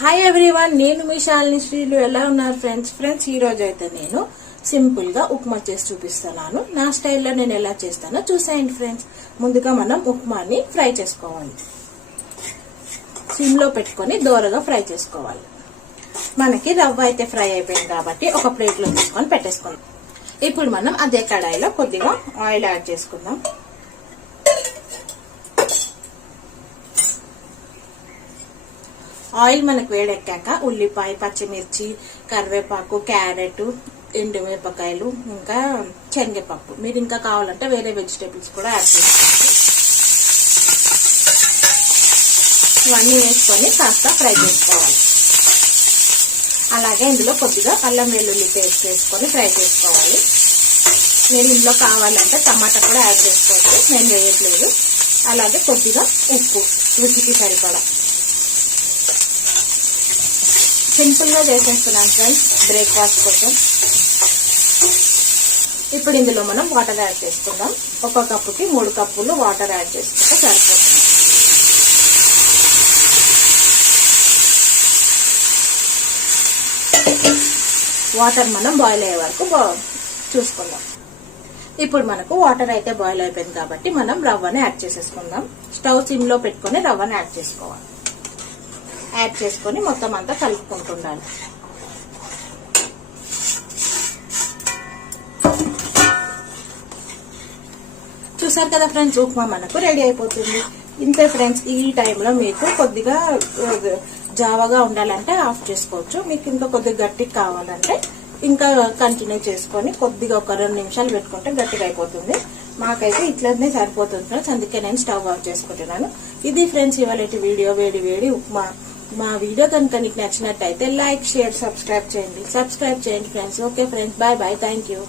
Hi everyone, నేను మీ శాలిని శ్రీలు. ఎలా ఉన్నారు ఫ్రెండ్స్? ఈ రోజు అయితే నేను సింపుల్ గా ఉప్మా చేసి చూపిస్తున్నాను. నా స్టైల్లో నేను ఎలా చేస్తానో చూసేయండి ఫ్రెండ్స్. ముందుగా మనం ఉప్మాని ఫ్రై చేసుకోవాలి. సిమ్ లో పెట్టుకొని దోరగా ఫ్రై చేసుకోవాలి. మనకి రవ్వ అయితే ఫ్రై అయిపోయింది కాబట్టి ఒక ప్లేట్ లో తీసుకొని పెట్టేసుకుందాం. ఇప్పుడు మనం అదే కడాయిలో కొద్దిగా ఆయిల్ యాడ్ చేసుకుందాం. ఆయిల్ మనకు వేడెక్కాక ఉల్లిపాయ, పచ్చిమిర్చి, కరివేపాకు, క్యారెట్, ఎండుమిరపకాయలు, ఇంకా శనగపప్పు, మీరు ఇంకా కావాలంటే వేరే వెజిటేబుల్స్ కూడా యాడ్ చేసుకోవచ్చు. ఇవన్నీ వేసుకొని కాస్త ఫ్రై చేసుకోవాలి. అలాగే ఇందులో కొద్దిగా అల్లం వెల్లుల్లి పేస్ట్ వేసుకొని ఫ్రై చేసుకోవాలి. మీరు ఇందులో కావాలంటే టమాటా కూడా యాడ్ చేసుకోవచ్చు, నేను వేయట్లేదు. అలాగే కొద్దిగా ఉప్పు రుచికి సరిపడా. సింపుల్ గా చేసేస్తున్నాను ఫ్రెండ్స్, బ్రేక్ఫాస్ట్ కోసం. ఇప్పుడు ఇందులో మనం వాటర్ యాడ్ చేసుకుందాం. ఒక కప్పుకి 3 కప్పులు వాటర్ యాడ్ చేసుకుంటే సరిపోతుంది. వాటర్ మనం బాయిల్ అయ్యే వరకు చూసుకుందాం. ఇప్పుడు మనకు వాటర్ అయితే బాయిల్ అయిపోయింది కాబట్టి మనం రవ్వని యాడ్ చేసేసుకుందాం. స్టవ్ సిమ్ లో పెట్టుకుని రవ్వని యాడ్ చేసుకోవాలి. యాడ్ చేసుకొని మొత్తం అంతా కలుపుకుంటుండాలి. చూసారు కదా ఫ్రెండ్స్, ఉప్మా మనకు రెడీ అయిపోతుంది. ఇంతే ఫ్రెండ్స్. ఈ టైంలో మీకు కొద్దిగా జావగా ఉండాలంటే ఆఫ్ చేసుకోవచ్చు. మీకు ఇంకా కొద్దిగా గట్టిగా కావాలంటే ఇంకా కంటిన్యూ చేసుకొని కొద్దిగా ఒక 2 నిమిషాలు పెట్టుకుంటే గట్టిగా అయిపోతుంది. మాకైతే ఇట్లనే సరిపోతుంది ఫ్రెండ్స్, అందుకే నేను స్టవ్ ఆఫ్ చేసుకుంటున్నాను. ఇది ఫ్రెండ్స్ ఇవాళ వీడియో, వేడి వేడి ఉప్మా. మా వీడియో కనుక మీకు నచ్చినట్టయితే లైక్, షేర్, సబ్స్క్రైబ్ చేయండి friends. Okay friends, bye bye, thank you.